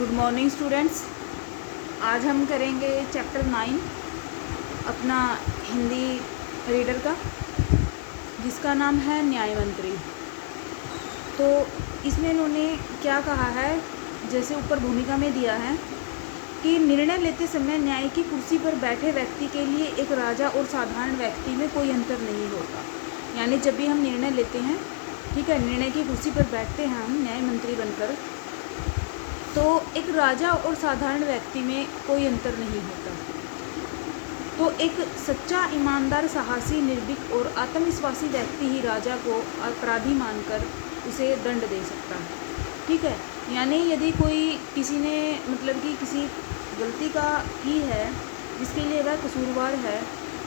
Good morning students. आज हम करेंगे चैप्टर 9 अपना हिंदी रीडर का, जिसका नाम है न्याय मंत्री। तो इसमें इन्होंने क्या कहा है, जैसे ऊपर भूमिका में दिया है कि निर्णय लेते समय न्याय की कुर्सी पर बैठे व्यक्ति के लिए एक राजा और साधारण व्यक्ति में कोई अंतर नहीं होता। यानी जब भी हम निर्णय लेते हैं, ठीक है, निर्णय की कुर्सी पर बैठते हैं हम न्याय मंत्री बनकर, तो एक राजा और साधारण व्यक्ति में कोई अंतर नहीं होता। तो एक सच्चा, ईमानदार, साहसी, निर्भीक और आत्मविश्वासी व्यक्ति ही राजा को अपराधी मानकर उसे दंड दे सकता है। ठीक है, यानी यदि कोई किसी ने मतलब कि किसी गलती का की है जिसके लिए वह कसूरवार है,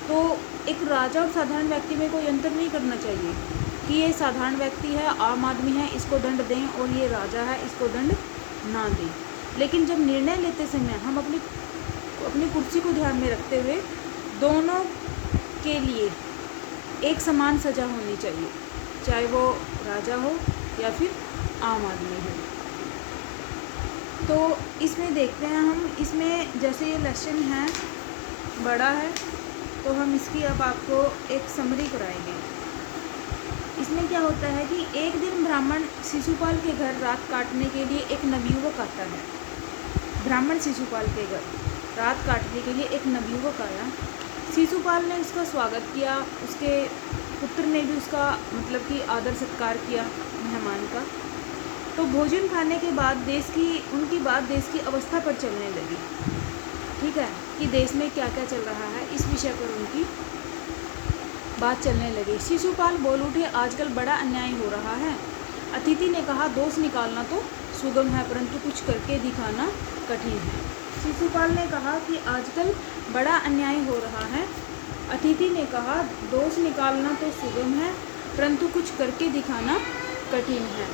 तो एक राजा और साधारण व्यक्ति में कोई अंतर नहीं करना चाहिए कि ये साधारण व्यक्ति है, आम आदमी है, इसको दंड दें, और ये राजा है, इसको दंड ना दें। लेकिन जब निर्णय लेते समय हम अपनी कुर्सी को ध्यान में रखते हुए दोनों के लिए एक समान सज़ा होनी चाहिए, चाहे वो राजा हो या फिर आम आदमी हो। तो इसमें देखते हैं हम, इसमें जैसे ये लेसन है बड़ा है, तो हम इसकी अब आपको एक समरी कराएंगे। इसमें क्या होता है कि एक दिन ब्राह्मण शिशुपाल के घर रात काटने के लिए एक नवयुवक आता है। ब्राह्मण शिशुपाल के घर रात काटने के लिए एक नवयुवक आया। शिशुपाल ने उसका स्वागत किया, उसके पुत्र ने भी उसका मतलब कि आदर सत्कार किया मेहमान का। तो भोजन खाने के बाद उनकी बात देश की अवस्था पर चलने लगी। ठीक है, कि देश में क्या क्या चल रहा है, इस विषय पर उनकी बात चलने लगी। शिशुपाल बोल उठे, आजकल बड़ा अन्याय हो रहा है। अतिथि ने कहा, दोष निकालना तो सुगम है, परंतु कुछ करके दिखाना कठिन है। शिशुपाल ने कहा कि आजकल बड़ा अन्याय हो रहा है। अतिथि ने कहा, दोष निकालना तो सुगम है, परंतु कुछ करके दिखाना कठिन है।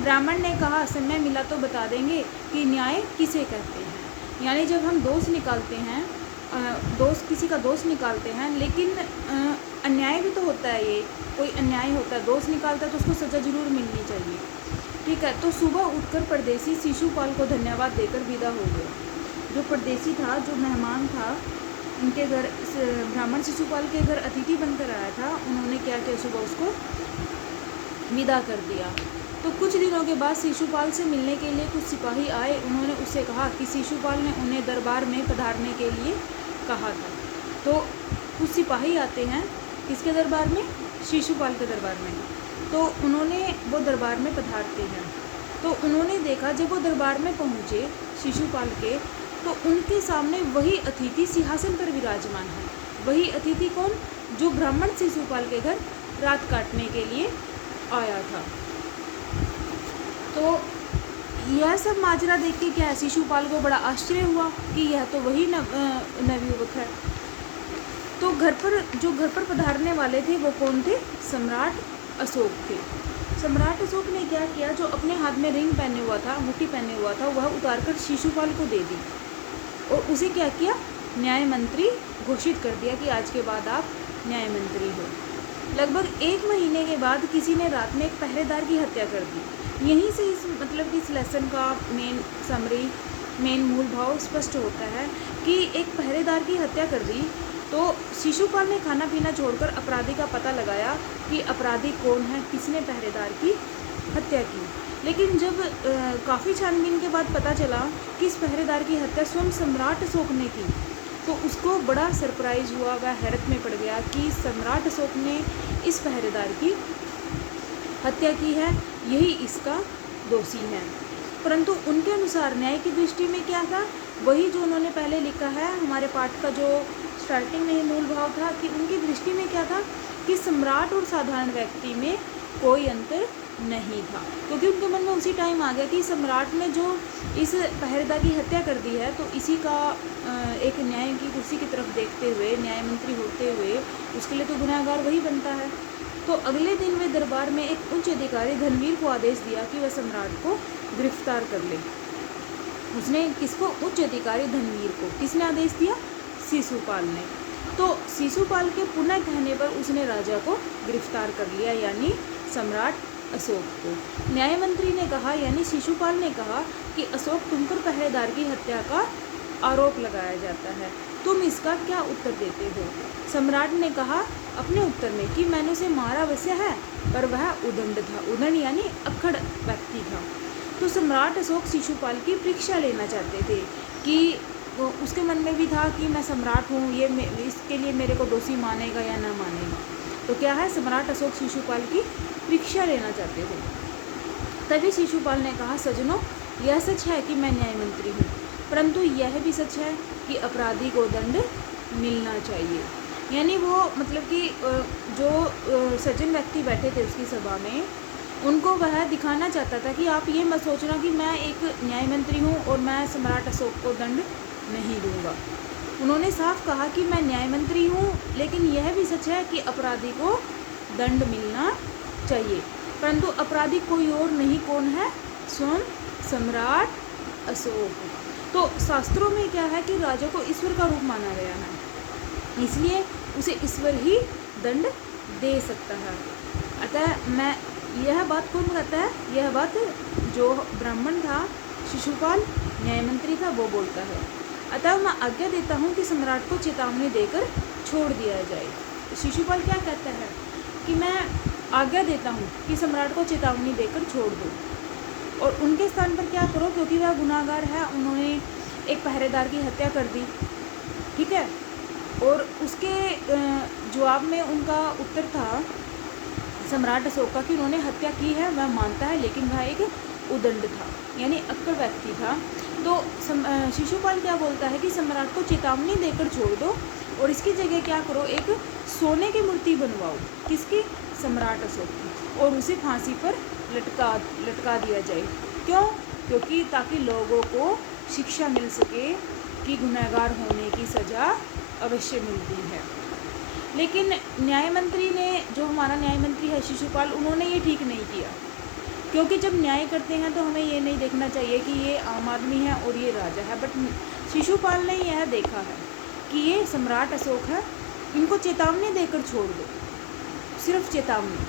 ब्राह्मण ने कहा, समय मिला तो बता देंगे कि न्याय किसे कहते हैं। यानी जब हम दोष निकालते हैं, किसी का दोष निकालते हैं, लेकिन अन्याय भी तो होता है, ये कोई अन्याय होता है, दोष निकालता है तो उसको सज़ा जरूर मिलनी चाहिए। ठीक है, तो सुबह उठकर परदेसी शिशुपाल को धन्यवाद देकर विदा हो गया। जो परदेसी था, जो मेहमान था, उनके घर ब्राह्मण शिशुपाल के घर अतिथि बनकर आया था, उन्होंने क्या किया, सुबह उसको विदा कर दिया। तो कुछ दिनों के बाद शिशुपाल से मिलने के लिए कुछ सिपाही आए। उन्होंने उससे कहा कि शिशुपाल ने उन्हें दरबार में पधारने के लिए कहा था। तो कुछ सिपाही आते हैं किसके दरबार में, शिशुपाल के दरबार में। तो वो दरबार में पधारते हैं। तो उन्होंने देखा, जब वो दरबार में पहुँचे शिशुपाल के, तो उनके सामने वही अतिथि सिंहासन पर विराजमान है। वही अतिथि कौन, जो ब्राह्मण शिशुपाल के घर रात काटने के लिए आया था। तो यह सब माजरा देख के क्या है, शिशुपाल को बड़ा आश्चर्य हुआ कि यह तो वही नवयुवक है। तो जो घर पर पधारने वाले थे वो कौन थे, सम्राट अशोक थे। सम्राट अशोक ने क्या किया, जो अपने हाथ में रिंग पहने हुआ था, मुट्ठी पहने हुआ था, वह उतारकर शिशुपाल को दे दी और उसे क्या किया, न्याय मंत्री घोषित कर दिया कि आज के बाद आप न्याय मंत्री हो। लगभग 1 महीने के बाद किसी ने रात में एक पहरेदार की हत्या कर दी। यहीं से इस लेसन का मेन मूल भाव स्पष्ट होता है कि एक पहरेदार की हत्या कर दी। तो शिशुपाल ने खाना पीना छोड़कर अपराधी का पता लगाया कि अपराधी कौन है, किसने पहरेदार की हत्या की। लेकिन जब काफ़ी छानबीन के बाद पता चला कि इस पहरेदार की हत्या स्वयं सम्राट अशोक ने की, तो उसको बड़ा सरप्राइज हुआ, वह हैरत में पड़ गया कि सम्राट अशोक ने इस पहरेदार की हत्या की है, यही इसका दोषी है। परंतु उनके अनुसार न्याय की दृष्टि में क्या था, वही जो उन्होंने पहले लिखा है, हमारे पाठ का जो स्टार्टिंग में मूल भाव था कि उनकी दृष्टि में क्या था कि सम्राट और साधारण व्यक्ति में कोई अंतर नहीं था। क्योंकि उनके मन में उसी टाइम आ गया कि सम्राट ने जो इस पहरेदार की हत्या कर दी है, तो इसी का एक न्याय की कुर्सी की तरफ देखते हुए, न्याय मंत्री होते हुए, उसके लिए तो गुनहगार वही बनता है। तो अगले दिन वे दरबार में एक उच्च अधिकारी धनवीर को आदेश दिया कि वह सम्राट को गिरफ्तार कर ले। उसने किसको, उच्च अधिकारी धनवीर को, किसने आदेश दिया, शिशुपाल ने। तो शिशुपाल के पुनः कहने पर उसने राजा को गिरफ्तार कर लिया, यानी सम्राट अशोक को। न्याय मंत्री ने कहा, यानी शिशुपाल ने कहा कि अशोक तुम पर पहरेदार की हत्या का आरोप लगाया जाता है, तुम इसका क्या उत्तर देते हो? सम्राट ने कहा अपने उत्तर में कि मैंने उसे मारा अवश्य है, पर वह उदंड था। उदंड यानी अक्खड़ व्यक्ति था। तो सम्राट अशोक शिशुपाल की परीक्षा लेना चाहते थे कि उसके मन में भी था कि मैं सम्राट हूँ, ये इसके लिए मेरे को दोषी मानेगा या ना मानेगा। तो क्या है, सम्राट अशोक शिशुपाल की परीक्षा लेना चाहते थे। तभी शिशुपाल ने कहा, सज्जनों, यह सच है कि मैं न्याय मंत्री हूँ, परंतु यह भी सच है कि अपराधी को दंड मिलना चाहिए। यानी वो मतलब कि जो सज्जन व्यक्ति बैठे थे उसकी सभा में, उनको वह दिखाना चाहता था कि आप ये मत सोचना कि मैं एक न्याय मंत्री हूँ और मैं सम्राट अशोक को दंड नहीं दूंगा। उन्होंने साफ कहा कि मैं न्याय मंत्री हूँ, लेकिन यह भी सच है कि अपराधी को दंड मिलना चाहिए, परंतु अपराधी कोई और नहीं, कौन है? स्वयं सम्राट अशोक। तो शास्त्रों में क्या है कि राजा को ईश्वर का रूप माना गया है, इसलिए उसे ईश्वर ही दंड दे सकता है। अतः मैं यह बात कौन कहता है? यह बात जो ब्राह्मण था, शिशुपाल न्याय मंत्री था, वो बोलता है। अतः मैं आज्ञा देता हूँ कि सम्राट को चेतावनी देकर छोड़ दिया जाए। शिशुपाल क्या कहता है कि मैं आज्ञा देता हूँ कि सम्राट को चेतावनी देकर छोड़ दो और उनके स्थान पर क्या करो, क्योंकि वह गुनाहगार है, उन्होंने एक पहरेदार की हत्या कर दी, ठीक है। और उसके जवाब में उनका उत्तर था सम्राट अशोक का कि उन्होंने हत्या की है, वह मानता है, लेकिन वह एक उदंड था, यानी अक्कड़ व्यक्ति था। तो शिशुपाल क्या बोलता है कि सम्राट को चेतावनी देकर छोड़ दो और इसकी जगह क्या करो, एक सोने की मूर्ति बनवाओ। किसकी? सम्राट अशोक की, और उसे फांसी पर लटका दिया जाए। क्यों? क्योंकि ताकि लोगों को शिक्षा मिल सके कि गुनहगार होने की सज़ा अवश्य मिलती है। लेकिन न्याय मंत्री ने, जो हमारा न्याय मंत्री है शिशुपाल, उन्होंने ये ठीक नहीं किया, क्योंकि जब न्याय करते हैं तो हमें ये नहीं देखना चाहिए कि ये आम आदमी है और ये राजा है। बट शिशुपाल ने यह देखा है कि ये सम्राट अशोक है, इनको चेतावनी देकर छोड़ दो, सिर्फ चेतावनी,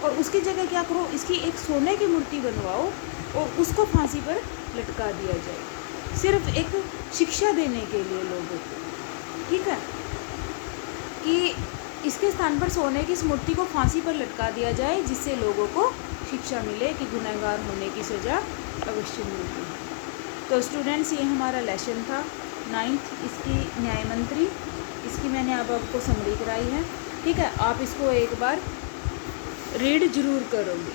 और उसकी जगह क्या करो, इसकी एक सोने की मूर्ति बनवाओ और उसको फांसी पर लटका दिया जाए, सिर्फ एक शिक्षा देने के लिए लोगों को, ठीक है, कि इसके स्थान पर सोने की इस मूर्ति को फांसी पर लटका दिया जाए, जिससे लोगों को शिक्षा मिले कि गुनहगार होने की सज़ा अवश्य मिलती है। तो स्टूडेंट्स, ये हमारा लेसन था 9th, इसकी न्याय मंत्री, इसकी मैंने अब आपको समरी कराई है, ठीक है। आप इसको एक बार रीड ज़रूर करोगे।